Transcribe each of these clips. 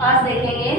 आज देखेंगे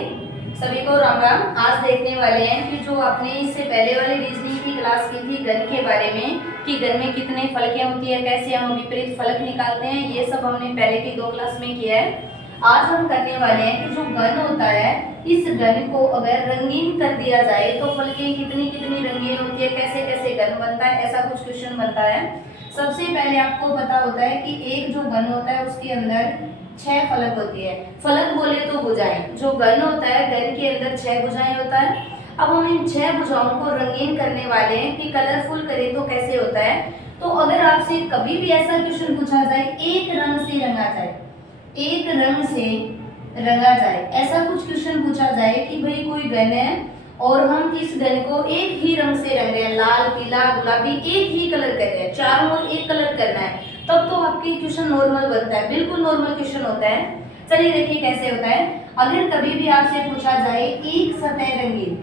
सभी को राम राम। आज देखने वाले हैं कि जो आपने इससे पहले वाली रीजनिंग की क्लास की थी गण के बारे में कि गण में कितने फलकें होती है, कैसे हम विपरीत फलक निकालते हैं, ये सब हमने पहले की 2 क्लास में किया है। आज हम करने वाले हैं कि जो गण होता है इस गण को अगर रंगीन कर दिया जाए तो फलकें कितनी कितनी रंगीन होती है, कैसे कैसे गण बनता है, ऐसा कुछ क्वेश्चन बनता है। सबसे पहले आपको पता होता है कि एक जो गण होता है उसके अंदर 6 फलक होती है। फलक बोले तो भुजाएं, जो गण होता है गण के अंदर 6 भुजाएं होता है। अब हम इन 6 भुजाओं को रंगीन करने वाले हैं कि कलरफुल करें तो कैसे होता है। तो अगर आपसे कभी भी ऐसा क्वेश्चन पूछा जाए एक रंग से रंगा जाए, एक रंग से रंगा जाए, ऐसा कुछ क्वेश्चन पूछा जाए कि भाई कोई गण है और हम इस गण को एक ही रंग से रंग रहे हैं, लाल पीला गुलाबी एक ही कलर कर रहे हैं, चारों ओर एक कलर करना है, तब तो आपकी क्वेश्चन नॉर्मल बनता है, बिल्कुल नॉर्मल क्वेश्चन होता है। चलिए देखिए कैसे होता है। अगर कभी भी आपसे पूछा जाए एक सतह रंगीन,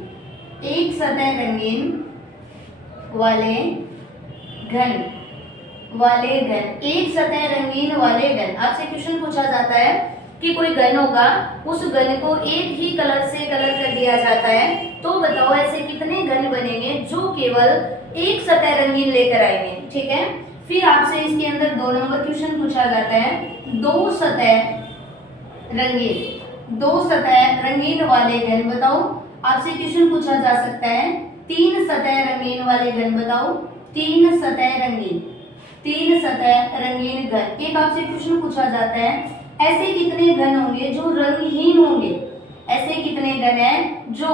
एक सतह रंगीन वाले घन, वाले घन, एक सतह रंगीन वाले घन, आपसे क्वेश्चन पूछा जाता है कि कोई घन होगा, उस घन को एक ही कलर से कलर कर दिया जाता है, तो बताओ ऐसे कितने घन बनेंगे जो केवल एक सतह रंगीन लेकर आएंगे। ठीक है, फिर आपसे इसके अंदर 2 नंबर क्वेश्चन पूछा जाता है, 2 सतह रंगीन, 2 सतह रंगीन वाले घन बताओ। आपसे क्वेश्चन पूछा जा सकता है 3 सतह रंगीन वाले घन बताओ, 3 सतह रंगीन, 3 सतह रंगीन घन। एक आपसे क्वेश्चन पूछा जाता है ऐसे कितने घन होंगे जो रंगहीन होंगे, ऐसे कितने घन हैं जो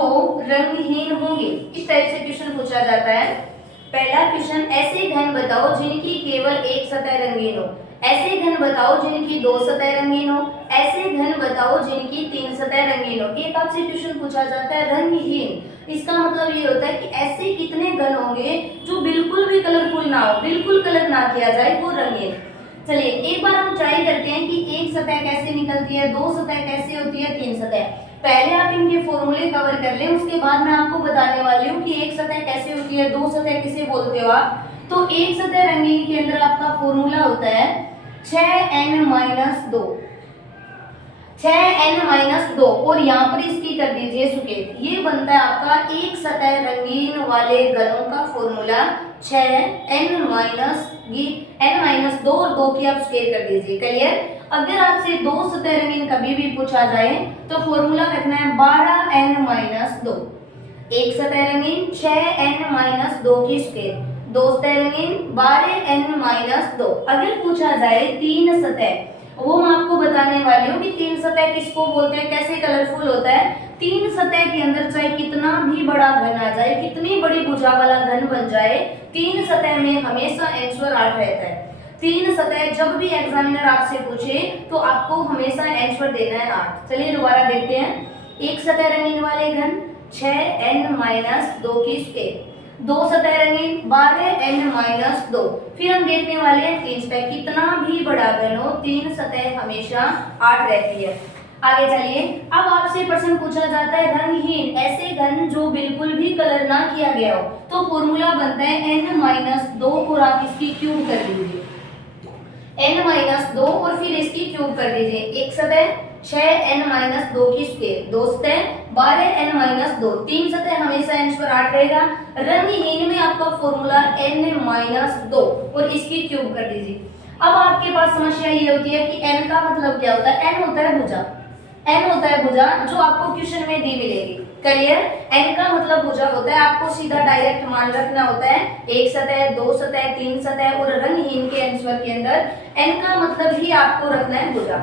रंगहीन होंगे, इस टाइप से क्वेश्चन पूछा जाता है। पहला क्वेश्चन, ऐसे घन बताओ जिनकी केवल एक सतह रंगीन हो, ऐसे घन बताओ जिनकी 2 सतह रंगीन हो, ऐसे घन बताओ जिनकी 3 सतह रंगीन हो। एक आपसे क्वेश्चन पूछा जाता है रंगहीन, इसका मतलब ये होता है कि ऐसे कितने घन होंगे जो बिल्कुल भी कलरफुल ना हो, बिल्कुल कलर ना किया जाए, वो रंगीन। चलिए एक बार हम ट्राई करते हैं कि एक सतह कैसे निकलती है, 2 सतह कैसे होती है, 3 सतह। पहले आप इनके फॉर्मूले कवर कर लें, उसके बाद मैं आपको बताने वाली हूँ कि एक सतह कैसे होती है, 2 सतह किसे बोलते हो आप। तो एक सतह रंगीन के अंदर आपका फॉर्मूला होता है 6n-2, 6n-2 और यहाँ पर इसकी कर दीजिए सुकेत। ये बनता है आपका एक सतह रंगीन वाले घनों का फॉर्मूला 6n-2 और 2 की आप स्क्वायर कर दीजिए। क्लियर। अगर आपसे 2 सतह रंगीन कभी भी पूछा जाए तो फॉर्मूला रखना है 12n-2, एक सतह रंगीन 6n-2 की स्क्वायर, 2 सतह रंगीन 12n-2। अगर पूछा जाए 3 सतह, वो मैं आपको बताने वाली हूँ कि 3 सतह किसको बोलते हैं, कैसे कलरफुल होता है। 3 सतह के अंदर चाहे कितना भी बड़ा घन आ जाए, कितनी बड़ी भुजा वाला घन बन जाए, 3 सतह में हमेशा आंसर 8 रहता है। 3 सतह जब भी एग्जामिनर आपसे पूछे तो आपको हमेशा आंसर देना है 8। चलिए दोबारा देखते हैं। एक सतह रंगीन वाले घन 6n-2 की स्क्वायर, 2 सतह रंगीन 12n-2। फिर हम देखने वाले हैं 3 सतह, कितना भी बड़ा घन हो 3 सतह हमेशा 8 रहती है। आगे चलिए, अब आपसे प्रश्न पूछा जाता है रंगहीन, ऐसे घन जो बिल्कुल भी कलर ना किया गया हो, तो फॉर्मूला बनता है n-2 और आप इसकी क्यूब कर दीजिए, n-2 और फिर इसकी क्यूब कर दीजिए। एक सतह 6n-2 की स्क्वायर, 2 सतह 12n-2, 3 सतह हमेशा आंसर 8 रहेगा। रंगहीन में आपका फॉर्मूला n-2 और इसकी क्यूब कर दीजिए। अब आपके पास समस्या ये होती है कि n का मतलब क्या होता है। n होता है भुजा, n होता है भुजा जो आपको क्वेश्चन में दी मिलेगी। क्लियर। n का मतलब भुजा होता है, आपको सीधा डायरेक्ट मान रखना होता है, एक सतह 2 सतह 3 सतह, और रंगहीन के आंसर के अंदर n का मतलब ही आपको रखना है भुजा।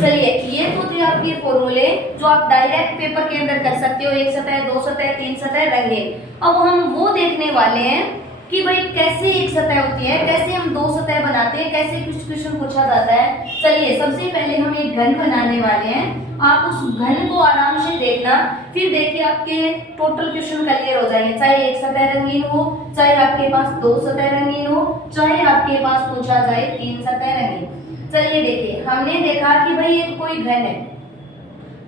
चलिए ये तो थे आपके फॉर्मूले जो आप डायरेक्ट पेपर के अंदर कर सकते हो, एक सतह 2 सतह 3 सतह रंगीन। अब हम वो देखने वाले हैं कि भाई कैसे एक सतह होती है, कैसे हम 2 सतह बनाते हैं, कैसे कुछ क्वेश्चन पूछा जाता है। चलिए सबसे पहले हम एक घन बनाने वाले हैं, आप उस घन को आराम से देखना, फिर देखिए आपके टोटल क्वेश्चन क्लियर हो जाएंगे। चाहे एक सतह रंगीन हो, चाहे आपके पास 2 सतह रंगीन हो, चाहे आपके पास पूछा जाए 3 सतह रंगीन। चलिए देखिए, हमने देखा कि भाई एक कोई घन है,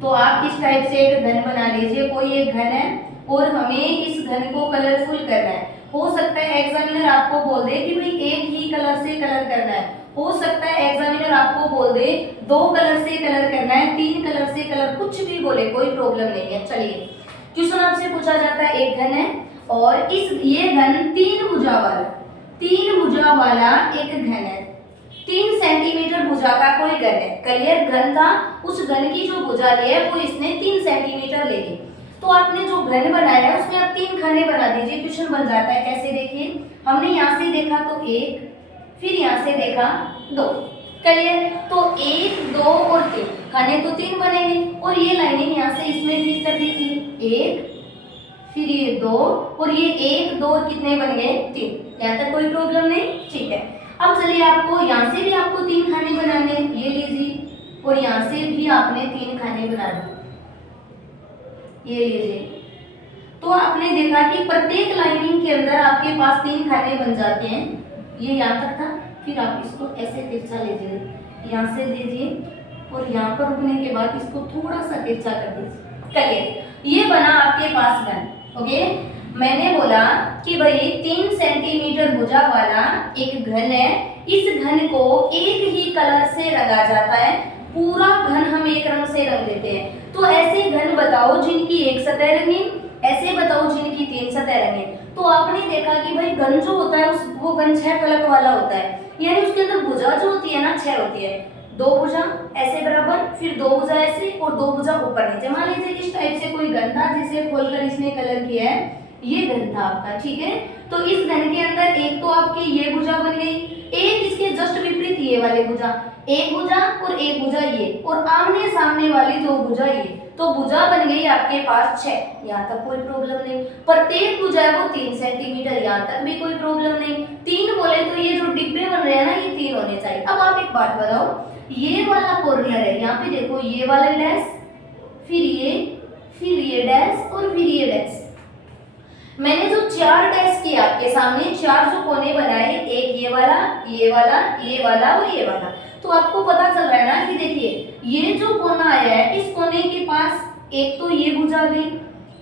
तो आप इस टाइप से एक घन बना लीजिए। कोई एक घन है और हमें इस घन को कलरफुल करना है। हो सकता है एग्जामिनर आपको बोल दे कि भाई एक ही कलर से कलर करना है, हो सकता है एग्जामिनर आपको बोल दे 2 कलर से कलर करना है, 3 कलर से कलर, कुछ भी बोले, कोई प्रॉब्लम नहीं है। चलिए क्वेश्चन आपसे पूछा जाता है, एक घन है और ये घन 3 भुजा वाला एक घन है। 3 सेंटीमीटर भुजा का कोई घन है। क्लियर, घन था, उस घन की जो भुजा ली है वो इसने 3 सेंटीमीटर ले ली। तो आपने जो घन बनाया है उसमें आप 3 खाने बना दीजिए। क्वेश्चन बन जाता है। कैसे, देखिए हमने यहाँ से देखा तो 1, फिर यहाँ से देखा 2। क्लियर, तो 1, 2 और 3 खाने तो 3 बनेंगे और ये लाइनिंग यहाँ से इसमें फिट कर दीजिए। 1, फिर ये 2 और ये 1, 2 और कितने बन गए, 3। यहाँ तक कोई प्रॉब्लम नहीं, ठीक है। अब चलिए आपको यहाँ से भी आपको 3 खाने बनाने, ये लीजिए, और यहाँ से भी आपने 3 खाने बना दिए, ये लीजिए। तो आपने देखा कि प्रत्येक लाइनिंग के अंदर आपके पास 3 खाने बन जाते हैं। ये यहाँ तक था, फिर आप इसको ऐसे तिरछा लीजिए, यहाँ से लीजिए और यहाँ पर रुकने के बाद इसको थोड़ा सा तिरछा कर दीजिए। करिए, ये बना आपके पास घन। ओके, मैंने बोला कि भाई 3 सेंटीमीटर भुजा वाला एक घन है। इस घन को एक ही कलर से रंगा जाता है। पूरा घन हम एक रंग से रंग देते हैं। तो ऐसे घन बताओ जिनकी एक सतह रंगीन, ऐसे बताओ जिनकी 3 सतह रंगीन। तो आपने देखा कि भाई घन जो होता है वो घन 6 फलक वाला होता है, यानी उसके अंदर भुजा जो होती है ना 6 होती है। 2 भुजा ऐसे बराबर, फिर 2 भुजा ऐसे और 2 भुजा ऊपर नीचे। मान लीजिए इस टाइप से कोई घन था जिसे खोलकर इसने कलर किया है, ये घन था आपका, ठीक है। तो इस घन के अंदर एक तो आपकी ये भुजा बन गई, एक इसके जस्ट विपरीत ये वाली भुजा, एक भुजा और एक भुजा ये, और आमने सामने वाली 2 भुजा ये। तो भुजा बन गई आपके पास 6। यहाँ तक कोई प्रॉब्लम नहीं। प्रत्येक भुजा है वो 3 सेंटीमीटर, यहाँ तक भी कोई प्रॉब्लम नहीं। 3 बोले तो ये जो डिब्बे बन रहे हैं ना, ये 3 होने चाहिए। अब आप एक बात बताओ, ये वाला कॉर्नर है, यहाँ पे देखो ये वाला डैश, फिर ये डैश और फिर ये डैश। मैंने जो 4 डैश किए आपके सामने, 4 जो कोने बनाए, एक ये वाला, ये वाला, ये वाला और ये वाला। तो आपको पता चल रहा है ना कि देखिए ये जो कोना आया है, इस कोने के पास एक तो ये भुजा आ गई,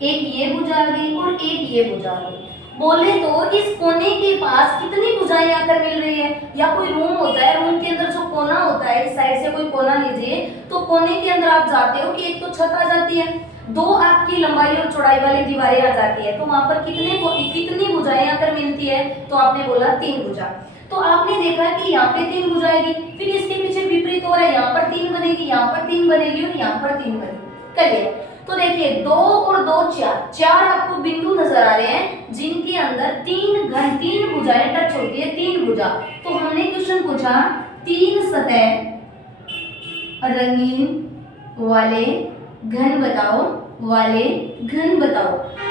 एक ये भुजा आ गई और एक ये भुजा आ गई। बोले तो इस कोने के पास कितनी भुजाएं आकर मिल रही है। या कोई रूम होता है, रूम के अंदर जो कोना होता है, इस साइड से कोई कोना लीजिए, तो कोने के अंदर आप जाते हो कि एक तो छत आ जाती है, 2 आपकी लंबाई और चौड़ाई वाली दीवारें आ जाती है। तो वहां पर कितनी भुजाएं आकर मिलती है, तो आपने बोला 3 भुजा। तो आपने देखा कि यहाँ पे 3 भुजा आएगी, फिर इसके पीछे विपरीत हो रहा है, यहाँ पर 3 बनेगी, यहाँ पर 3 बनेगी और यहाँ पर 3 बनेगी। करिए, तो देखिए 2 और 2 4 आपको बिंदु नजर आ रहे हैं जिनके अंदर 3 भुजाएं टच होती है, 3 भुजा। तो हमने क्वेश्चन पूछा 3 सतह रंगीन वाले घन बताओ,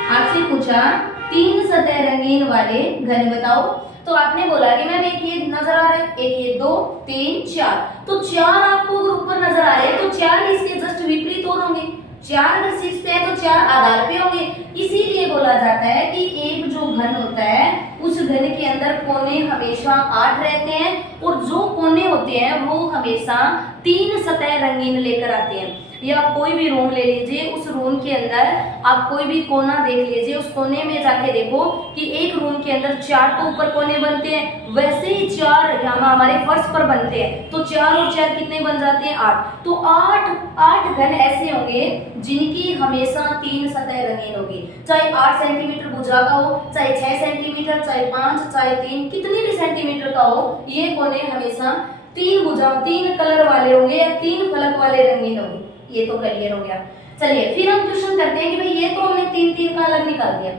आपसे पूछा 3 सतह रंगीन वाले घन बताओ। तो आपने बोला कि मैम एक ये नजर आ रहा है, एक ये 2 3 4। तो 4 आपको ऊपर नजर आ रहे हैं, तो 4 इसके जस्ट विपरीत और होंगे। 4 अगर शीर्ष पे है तो 4 आधार पे होंगे। इसीलिए बोला जाता है कि एक जो घन होता है उस घन के अंदर कोने हमेशा 8 रहते हैं, और जो कोने होते हैं वो हमेशा 3 सतह रंगीन लेकर आते हैं। या आप कोई भी रूम ले लीजिए, उस रूम के अंदर आप कोई भी कोना देख लीजिए, उस कोने में जाके देखो कि एक रूम के अंदर 4 तो ऊपर कोने बनते हैं, वैसे ही 4 हमारे फर्श पर बनते हैं। तो 4 और 4 कितने बन जाते हैं, 8। तो 8 घन ऐसे होंगे जिनकी हमेशा 3 सतह रंगीन होगी। चाहे 8 सेंटीमीटर भुजा का हो, चाहे 6 सेंटीमीटर, चाहे 5, चाहे 3, कितनी भी सेंटीमीटर का हो, ये कोने हमेशा 3 भुजा, 3 कलर वाले होंगे या 3 फलक वाले रंगीन होंगे। ये तो क्लियर हो गया। चलिए फिर हम क्वेश्चन करते हैं कि भाई ये तो हमने 3 का अलग निकाल दिया,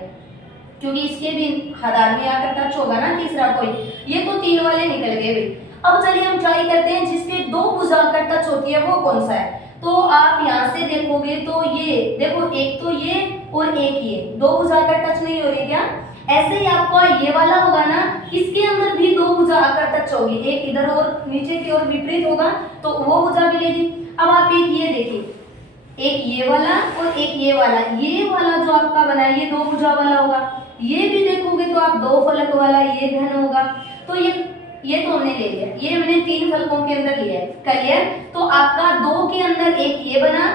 क्योंकि इसके भी आधार में आकर टच होगा ना तीसरा कोई, ये तो 3 वाले निकल गए भाई। अब चलिए हम ट्राई करते हैं जिसके 2 भुजा आकर टच होती है वो कौन सा है। तो आप यहाँ से देखोगे तो ये देखो, एक तो ये और एक ये 2 भुजा आकर टच नहीं हो रही क्या। ऐसे ही आपको ये वाला होगा ना, इसके अंदर भी 2 भुजा आकर टच होगी, एक इधर और नीचे की ओर विपरीत होगा, तो वो भुजा मिलेगी। अब आप एक ये देखिए, एक ये वाला और एक ये वाला जो आपका बना है ये 2 भुजा वाला होगा। ये भी देखोगे तो आप 2 फलक वाला ये घन होगा। तो ये तो हमने ले लिया, ये हमने 3 फलकों के अंदर लिया है। क्लियर। तो आपका 2 के अंदर एक ये बना,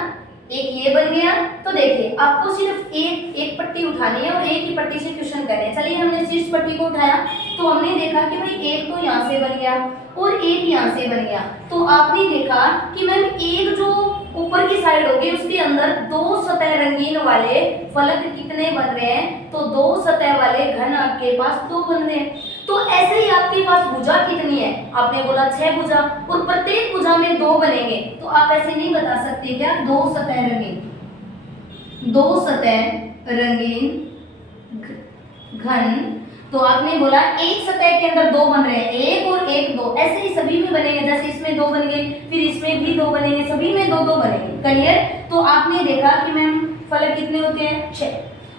एक ये बन गया। तो देखिए आपको सिर्फ एक पट्टी उठानी है और एक ही पट्टी से क्वेश्चन करने हैं। चलिए हमने शीर्ष पट्टी को उठाया तो हमने देखा कि भाई एक तो यहाँ से बन गया और एक यहाँ से बन गया। तो आपने देखा कि मैम एक जो ऊपर की साइड होगी उसके अंदर दो सतह रंगीन वाले फलक कितने बन रहे हैं, तो दो सतह वाले घन आपके पास दो बन रहे हैं। तो ऐसे ही आपके पास भुजा कितनी है, आपने बोला 6 भुजा, और प्रत्येक भुजा में दो बनेंगे, तो आप ऐसे नहीं बता सकते क्या, दो सतह रंगीन, दो सतह रंगीन घन, तो आपने बोला एक सतह के अंदर दो बन रहे हैं, एक और एक दो, ऐसे ही सभी में बनेंगे, जैसे इसमें दो बन गए, फिर इसमें भी दो बनेंगे, सभी में दो दो बनेंगे। क्लियर? तो आपने देखा कि मैम फलक कितने होते हैं, 6,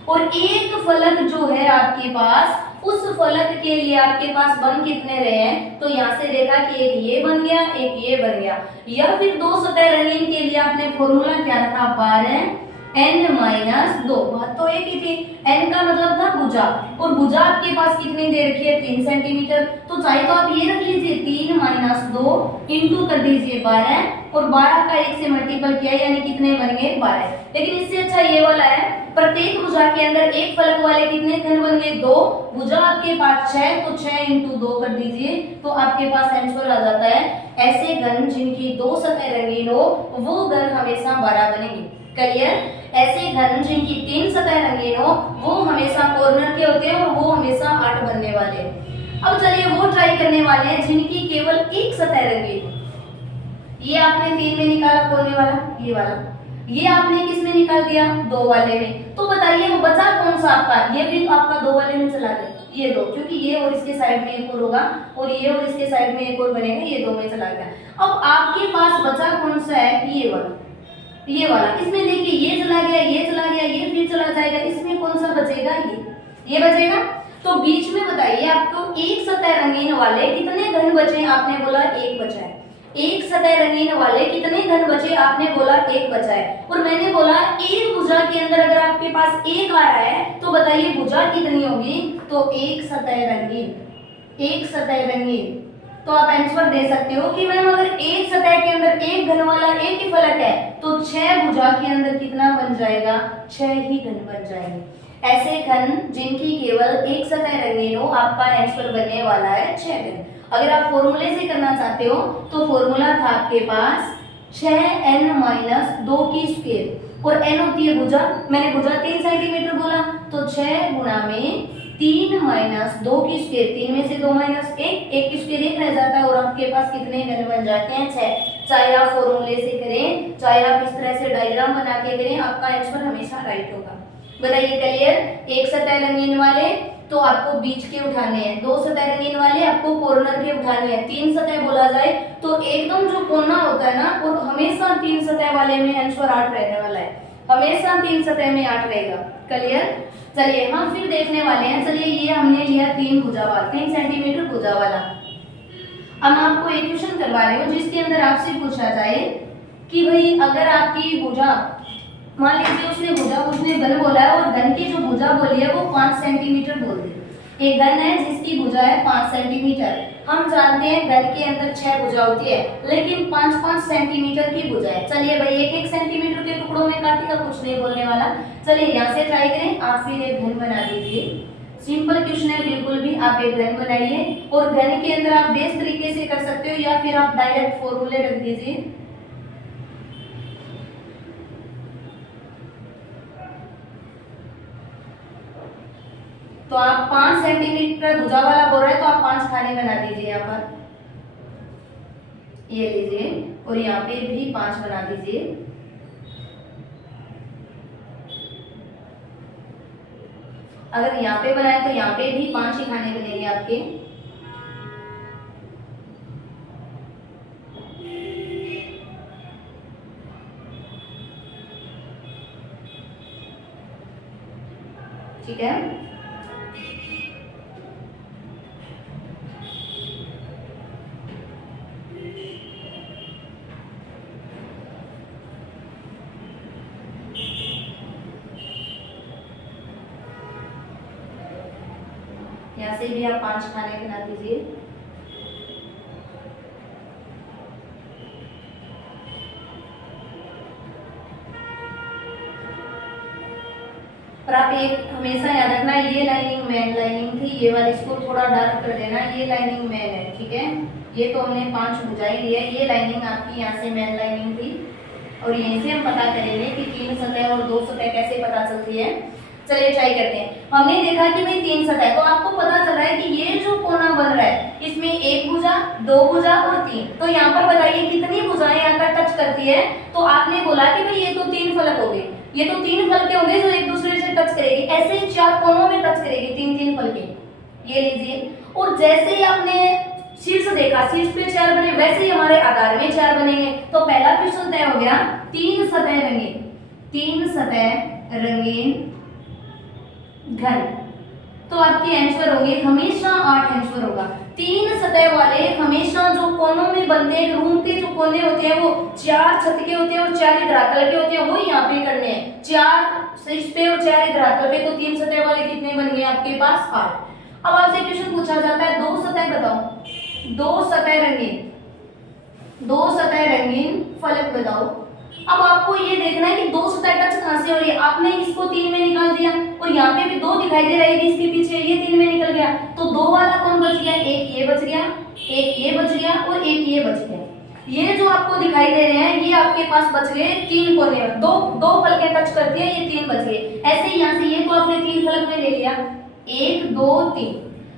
और एक फलक जो है आपके पास, उस फलक के लिए आपके पास बन कितने रहे हैं, तो यहाँ से देखा कि एक ये बन गया, एक ये बन गया, या फिर दो सतह रंगीन के लिए आपने फॉर्मूला क्या रखा, 12 n-2, बात तो एक ही थी, n का मतलब था भुजा, और भुजा आपके पास कितनी दे रखी है, 3 सेंटीमीटर, तो चाहे तो आप ये रख लीजिए 3 - 2 इंटू कर दीजिए 12, और 12 का 1 से मल्टीपल किया यानी कितने बन गए, 12। लेकिन इससे अच्छा ये वाला है, प्रत्येक भुजा के अंदर एक फलक वाले कितने घन बन गए, 2, भुजा आपके पास 6, तो 6 × 2 कर दीजिए, तो आपके पास आंसर आ जाता है, ऐसे घन जिनकी दो सतह रंगीन हो वो घन हमेशा 12 बनेंगे। क्लियर? ऐसे घन जिनकी 3 सतह रंगीन हो वो हमेशा कॉर्नर के होते हैं और वो हमेशा 8 बनने वाले हैं। अब चलिए वो ट्राई करने वाले हैं जिनकी केवल एक सतह रंगीन हो। ये आपने 3 में निकाला, कौन वाला, ये वाला, ये आपने किस में निकाल दिया, 2 वाले में, तो बताइए वो बचा कौन सा आपका, ये भी तो आपका 2 वाले में चला गया, ये 2, क्योंकि ये और इसके साइड में एक और होगा, और ये और इसके साइड में एक और बनेगा, ये 2 में चला गया। अब आपके पास बचा कौन सा है, ये वाला, ये वाला, इसमें देखिए ये चला गया, ये चला गया, ये फिर चला जाएगा, इसमें कौन सा बचेगा, ये बचेगा। तो बीच में बताइए आपको एक सतह रंगीन वाले कितने घन बचे, आपने बोला एक बचा है, एक सतह रंगीन वाले कितने घन बचे, आपने बोला एक बचा है, और मैंने बोला एक भुजा के अंदर अगर आपके पास एक आ रहा है तो बताइए भुजा कितनी होगी, तो एक सतह रंगीन, एक सतह रंगीन। तो आप आंसर दे सकते हो कि मैम अगर एक सतह के अंदर एक घन वाला एक ही फलक है तो 6 भुजा के अंदर कितना बन जाएगा, 6 ही घन बन जाएंगे। ऐसे घन जिनकी केवल एक सतह रंगीन हो आपका आंसर बनने वाला है 6 घन। अगर आप फॉर्मूले से करना चाहते हो तो फॉर्मूला था आपके पास 6n-2 की स्क्वायर, और n होती है भुजा, मैंने भुजा 3 सेंटीमीटर बोला, तो 6 गुणा में 3 - 2 की स्क्वायर, 3 में से 2 - 1, 1 की स्क्वायर 1 रह जाता है, और आपके पास कितने घन बन जाते हैं, 6। चाहे आप फॉर्मूले से करें, चाहे आप इस तरह से डायग्राम बना के करें, आपका आंसर हमेशा राइट होगा। बताइए क्लियर? एक सतह रंगीन वाले तो आपको बीच के उठाने हैं, दो सतह रंगीन वाले आपको कॉर्नर के उठाने हैं, 3 सतह बोला जाए तो एकदम जो कोना होता है ना, और हमेशा 3 सतह वाले में आंसर 8 रहने वाला है, हमेशा 3 सतह में 8 रहेगा। क्लियर? चलिए हम फिर देखने वाले हैं। चलिए ये हमने लिया 3 भुजा वाला, 3 सेंटीमीटर भुजा वाला। अब मैं आपको एक क्वेश्चन करवा रही हूँ जिसके अंदर आपसे पूछा जाए कि भाई अगर आपकी भुजा, मान लीजिए उसने घन बोला है और घन की जो भुजा बोली है वो 5 सेंटीमीटर बोल दी। एक घन है जिसकी भुजा है 5 सेंटीमीटर। हम जानते हैं घन के अंदर 6 भुजा होती है, लेकिन 5-5 सेंटीमीटर की भुजा है। चलिए भाई 1-1 सेंटीमीटर के टुकड़ों में काटेगा, कुछ नहीं बोलने वाला। चलिए यहाँ से ट्राई करें, आप फिर एक घन बना दीजिए। सिंपल क्वेश्चन है बिल्कुल भी, आप एक घन बनाइए, और घन के अंदर आप बेस्ट तरीके से कर सकते हो या फिर आप डायरेक्ट फॉर्मूले रख दीजिए। तो आप 5 सेंटीमीटर भुजा वाला बोल रहे हैं तो आप 5 खाने बना दीजिए यहाँ पर, ये लीजिए, और यहाँ पे भी 5 बना दीजिए। अगर यहाँ पे बनाए तो यहाँ पे भी 5 ही खाने बनेंगे आपके। ठीक है, यहाँ से भी आप 5 खाने बना दीजिए। और आप एक हमेशा याद रखना, ये लाइनिंग मेन लाइनिंग थी, ये वाली इसको थोड़ा डार्क कर देना, ये लाइनिंग मेन है। ठीक है, ये तो हमने 5 भुजाएं ली है, ये लाइनिंग आपकी यहाँ से मेन लाइनिंग थी। और यहीं से हम पता करेंगे कि 3 सतह और 2 सतह कैसे पता चलती है। चलिए ट्राई करते हैं। हमने देखा कि भाई 3 सतह, तो आपको पता चल रहा है कि ये जो कोना बन रहा है इसमें एक भुजा, दो भुजा और 3। तो यहाँ पर बताइए कितनी भुजाएं यहाँ पर टच करती है। तो आपने बोला कि भाई ये तो 3 फलक हो गए, ये तो 3 फलके होंगे जो एक दूसरे से टच करेगी, ऐसे ही 4 कोनों में टच करेगी 3-3 फलके। ये लीजिए, और जैसे ही आपने शीर्ष देखा, शीर्ष पे 4 बने, वैसे ही हमारे आधार में 4 बनेंगे। तो पहला क्वेश्चन तय हो गया, 3 सतह रंगीन, 3 सतह रंगीन घन। तो आपके आंसर होंगे हमेशा 8 आंसर होगा। 3 सतह वाले हमेशा जो कोनों में बनते हैं, रूम के जो कोने होते हैं वो 4 छत के होते हैं और 4 धरातल के होते हैं, वो यहाँ पे करने हैं। 4 शीर्ष पे और 4 धरातल पे, तो 3 सतह वाले कितने बन गए आपके पास? 8। अब आपसे क्वेश्चन पूछा जाता है 2 सतह बताओ, 2 सतह रंगीन, 2 सतह रंगीन फलक बताओ। अब आपको ये देखना है कि 2 सतह टच कहां से हो रही है। आपने इसको 3 में निकाल दिया और यहाँ पे भी 2 दिखाई दे रहा है, इसके पीछे ये 3 में निकल गया, तो 2 वाला कौन बच गया? एक ये बच गया, एक ये बच गया और एक ये बच गया। ये जो आपको दिखाई दे रहे हैं ये आपके पास बच गए 3 कोने, दो फलकें टच करती है, ये 3 बच गए। ऐसे ही यहाँ से ये तो आपने 3 फलक में ले लिया, 1 2 3।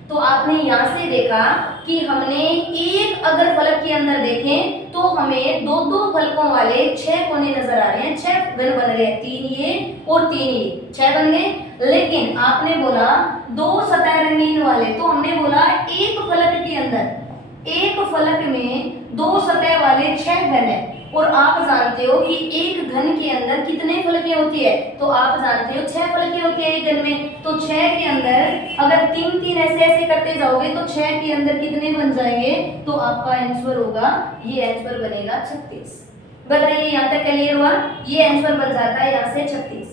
तो आपने यहाँ से देखा कि हमने एक अगर फलक के अंदर देखें तो हमें 2-2 फलकों वाले 6 कोने नजर आ रहे हैं, 6 घन बन रहे हैं, 3 ये और 3 ये, 6 बन गए। लेकिन आपने बोला 2 सतह रंगीन वाले, तो हमने बोला एक फलक के अंदर, एक फलक में 2 सतह वाले 6 घन है। और आप जानते हो कि एक घन के अंदर कितने फलकें होती है? तो आप जानते हो 6 फलकें होती है एक घन में। तो 6 के अंदर अगर 3-3 ऐसे ऐसे करते जाओगे तो 6 के अंदर कितने बन जाएंगे? तो आपका आंसर होगा, ये आंसर बनेगा 36। बताइए यहाँ तक क्लियर हुआ? ये आंसर बन जाता है यहाँ से 36।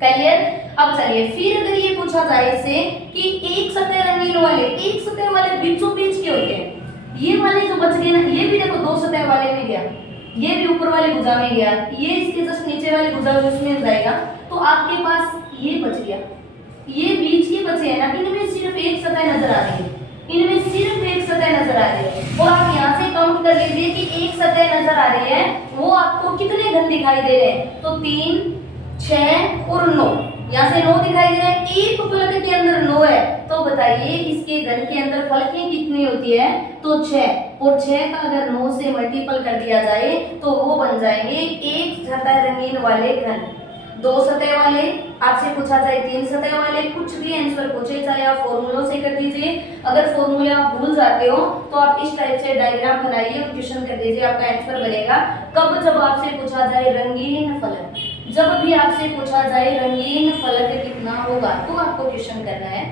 क्लियर? अब चलिए फिर अगर ये पूछा जाए इससे कि एक सतह रंगीन वाले, एक सतह वाले बीचों बीच के होते हैं, ये वाले जो बच गए ना, ये भी देखो 2 सतह वाले में गया, ये भी ऊपर वाली भुजा में गया, ये इसके जस्ट नीचे वाली भुजा उसमें जाएगा, तो आपके पास ये बच गया, ये बीच के बचे हैं ना, इनमें सिर्फ एक सतह नजर आ रही है, इनमें सिर्फ एक सतह नजर आ रही है। और आप यहाँ से काउंट कर लीजिए कि एक सतह नजर आ रही है, वो आपको कितने घन दिखाई दे रहे हैं? तो 3 6 और 9, यहाँ से 9 दिखाई दे रहा है, एक फलक के अंदर 9 है। तो बताइए इसके घन के अंदर फलकें कितनी होती है? तो 6, और 6 का अगर 9 से मल्टीपल कर दिया जाए तो वो बन जाएंगे एक सतह रंगीन वाले घन। 2 सतह वाले, आपसे पूछा जाए 3 सतह वाले, कुछ भी आंसर पूछे चाहे आप फॉर्मूलों से कर दीजिए। अगर फॉर्मूले आप भूल जाते हो तो आप इस टाइप से डायग्राम बनाइए और क्वेश्चन कर दीजिए, आपका आंसर बनेगा। कब? जब आपसे पूछा जाए रंगीन फलक, जब भी आपसे पूछा जाए रंगीन फलक कितना होगा तो आपको क्वेश्चन करना है।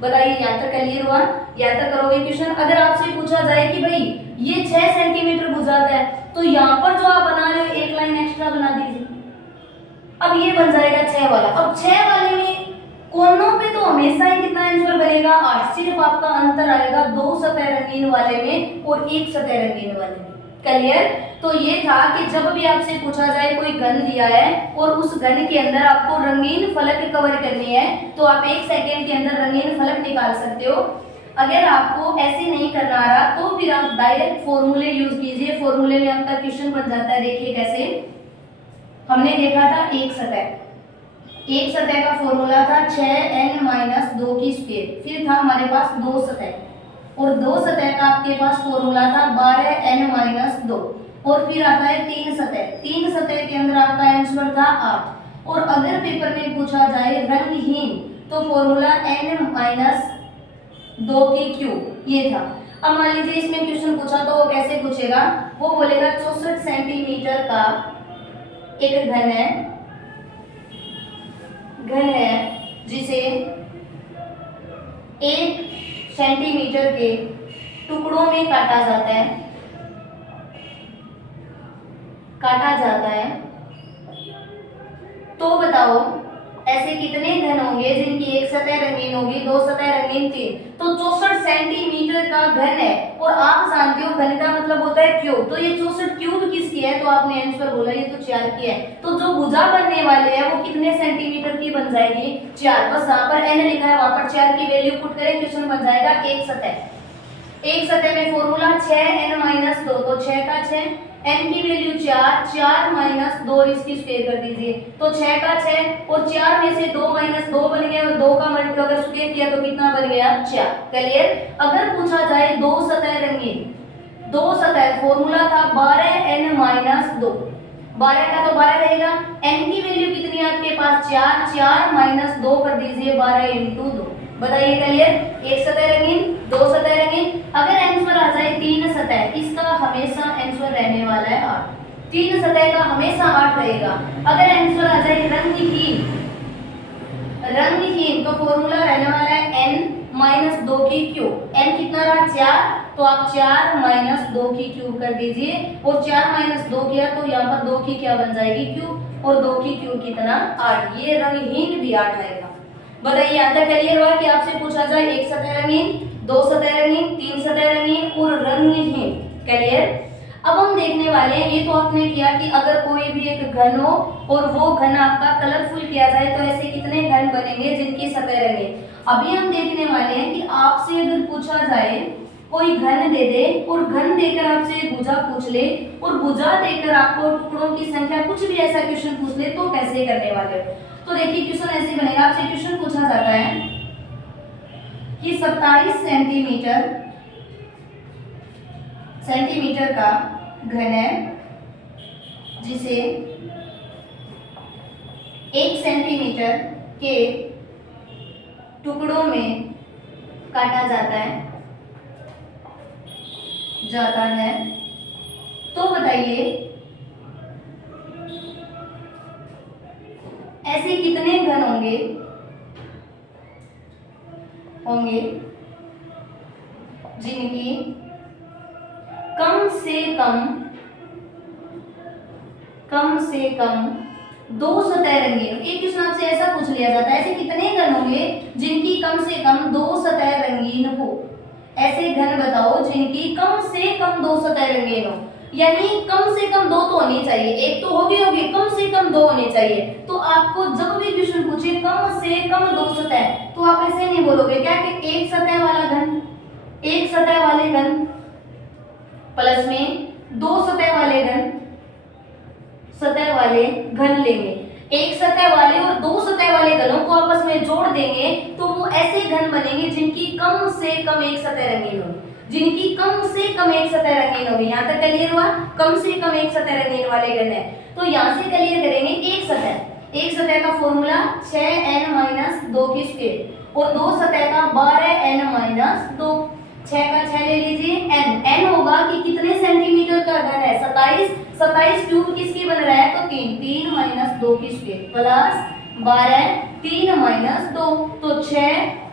बताइए यहाँ तक क्लियर हुआ? यहाँ तक करोगे क्वेश्चन। अगर आपसे पूछा जाए कि भाई ये 6 सेंटीमीटर भुजाता है, तो यहाँ पर जो आप बना रहे हो एक लाइन एक्स्ट्रा बना दीजिए, अब ये बन जाएगा 6 वाला। अब 6 वाले में कोनों पे तो हमेशा ही कितना आंसर बनेगा? 8। सिर्फ आपका अंतर आएगा 2 सतह रंगीन वाले में और एक सतह रंगीन वाले में। क्लियर? तो ये था कि जब भी आपसे पूछा जाए कोई घन दिया है और उस घन के अंदर आपको रंगीन फलक कवर करनी है तो आप 1 सेकेंड के अंदर रंगीन फलक निकाल सकते हो। अगर आपको ऐसे नहीं करना आ रहा तो फिर आप डायरेक्ट फॉर्मूले यूज कीजिए, फॉर्मूले में आपका क्वेश्चन बन जाता है। देखिए कैसे, हमने देखा था एक सतह का फॉर्मूला था 6n-2 की स्क्वायर, फिर था हमारे पास 2 सतह, और 2 सतह का आपके पास फॉर्मूला था 12n-2, और फिर आता है 3 सतह। 3 सतह के अंदर आपका आंसर था 8। और अगर पेपर में पूछा जाए रंगहीन तो फॉर्मूला n-2 की क्यूब, ये था। अब मान लीजिए इसमें क्वेश्चन पूछा तो वो कैसे पूछेगा? वो बोलेगा 64 सेंटीमीटर का एक घन है जिसे 1 सेंटीमीटर के टुकड़ों में काटा जाता है, तो बताओ ऐसे कितने घन होंगे जिनकी एक सतह रंगीन होगी, 2 सतह रंगीन, 3। तो 64 सेंटीमीटर का घन है, और आप जानते हो घन का मतलब होता है क्यूब, तो ये 64 क्यूब किसकी है? तो आपने आंसर बोला ये तो 4 की है। तो जो भुजा बनने वाले हैं वो कितने सेंटीमीटर की बन जाएगी? 4। बस यहाँ पर n लिखा है, वहां पर 4 की वैल्यू पुट करें, क्वेश्चन बन जाएगा एक सतह में फॉर्मूला 6n-2, तो 6 का 6 n की वैल्यू 4, 4 माइनस 2 इसकी स्क्वायर कर दीजिए, तो 6 का 6 और 4 में से 2 माइनस 2 बन गया और 2 का मल्टीप्लाई अगर स्क्वायर किया तो कितना बन गया 4। क्लियर। अगर पूछा जाए दो सतह रंगीन, दो सतह फॉर्मूला था 12n माइनस 2, 12 का तो 12 रहेगा, n की वैल्यू कितनी है आपके पास 4, 4 माइनस 2 कर दीजिए 12 इंटू 2। बताइए क्लियर। एक सतह रंगीन, दो सतह रंगीन, अगर आंसर आ जाए तीन सतह, इसका हमेशा आंसर रहने वाला है 8, तीन सतह का हमेशा 8 रहेगा। अगर आंसर आ जाए रंगहीन, रंगहीन तो फॉर्मूला रहने वाला है n माइनस 2 की क्यूब, n कितना रहा 4, तो आप 4 माइनस 2 की क्यूब कर दीजिए और 4 माइनस 2 किया तो यहाँ पर 2 की क्या बन जाएगी क्यूब और 2 की क्यूब कितना 8, ये रंगहीन भी 8 आएगा। बताइए यहाँ तक क्लियर हुआ कि आपसे पूछा जाए एक सतह रंगीन, दो सतह रंगीन, तीन सतह रंगीन और रंगहीन। क्लियर। अब हम देखने वाले हैं, ये तो आपने किया कि अगर कोई भी एक घन हो और वो घन आपका कलरफुल किया जाए तो ऐसे कितने घन बनेंगे जिनकी सतह रंगीन। अभी हम देखने वाले हैं कि आपसे अगर पूछा जाए कोई घन दे दे और घन देकर आपसे भुजा पूछ ले और भुजा देकर आपको टुकड़ों की संख्या कुछ भी ऐसा क्वेश्चन पूछ ले तो कैसे करने वाले हो। तो देखिए क्वेश्चन ऐसे बनेगा, आपसे क्वेश्चन पूछा जाता है कि 27 सेंटीमीटर का घन है जिसे 1 सेंटीमीटर के टुकड़ों में काटा जाता है, तो बताइए ऐसे कितने घन होंगे जिनकी कम से कम दो सतह रंगीन। एक क्वेश्चन आपसे ऐसा पूछ लिया जाता है ऐसे कितने घन होंगे जिनकी कम से कम दो सतह रंगीन हो, ऐसे घन बताओ जिनकी कम से कम दो सतह रंगीन हो, यानी कम से कम दो तो होनी चाहिए, एक तो होगी कम से कम दो होनी चाहिए। तो आपको जब भी क्वेश्चन पूछे कम से कम दो सतह, तो आप ऐसे नहीं बोलोगे क्या कि एक सतह वाला घन, एक सतह वाले घन प्लस में दो सतह वाले घन लेंगे, एक सतह वाले और दो सतह वाले घनों को आपस में जोड़ देंगे तो वो ऐसे घन बनेंगे जिनकी कम से कम एक सतह रंगीन हो, जिनकी कम से कम एक सतह रंगीन होगी। यहाँ तक क्लियर हुआ, कम से कम एक सतह रंगीन वाले घन है। तो यहाँ से क्लियर करेंगे एक सतह का फॉर्मूला 6n-2 की स्क्वायर और दो सतह का 12n-2, 6 का 6 ले लीजिए, n होगा कि कितने सेंटीमीटर का घन है 27 क्यूब किसकी बन रहा है तो 3 - 2 की स्क्वायर प्लस 12 3 - 2 तो 6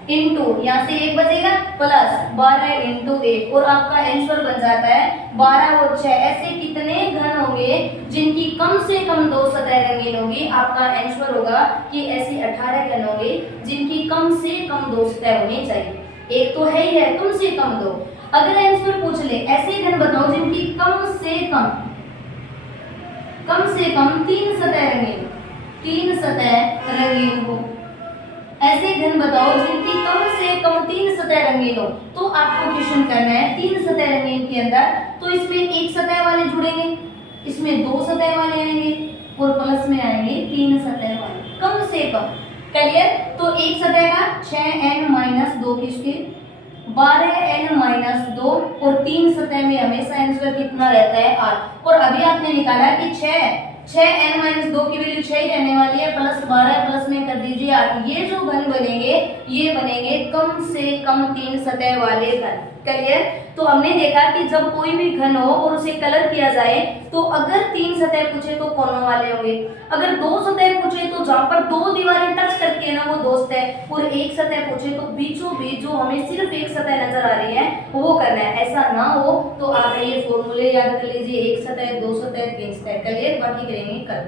इंटू यहाँ से 1 बचेगा प्लस 12 इंटू 1 और आपका आंसर बन जाता है 12 और 6। ऐसे कितने घन होंगे जिनकी कम से कम दो सतह रंगीन होगी। आपका आंसर होगा कि ऐसे 18 घन होंगे जिनकी कम से कम दो सतह होनी चाहिए, एक तो है ही है कम से कम दो। अगर आंसर पूछ ले ऐसे घन बताओ जिनकी कम से कम तीन सतह रंगीन हो, ऐसे घन बताओ जिनकी कम से कम तीन सतह रंगीन हो। तो आपको क्वेश्चन करना है तीन सतह रंगीन के अंदर, तो इसमें एक सतह वाले जुड़ेंगे, इसमें दो सतह वाले आएंगे और प्लस में आएंगे तीन सतह वाले कम से कम। क्लियर। तो एक सतह का 6n-2 की स्क्वायर 12n-2 और तीन सतह में हमेशा आंसर कितना रहता है 8। और अभी आपने निकाला कि 6n-2 की वैल्यू 6 ही रहने वाली है, प्लस 12 प्लस में कर दीजिए 8। ये जो घन बनेंगे ये बनेंगे कम से कम तीन सतह वाले घन। क्लियर। तो हमने देखा कि जब कोई भी घन हो और उसे कलर किया जाए तो अगर तीन सतह पूछे तो कोनों वाले होंगे, अगर दो सतह पूछे तो जहाँ पर दो दीवारें टच करके ना वो दो सतह, और एक सतह पूछे तो बीचों बीच जो हमें सिर्फ एक सतह नजर आ रही है वो करना है। ऐसा ना हो तो आप ये फॉर्मूले याद कर लीजिए, एक सतह, दो सतह, तीन सतह। क्लियर। बाकी करेंगे कल।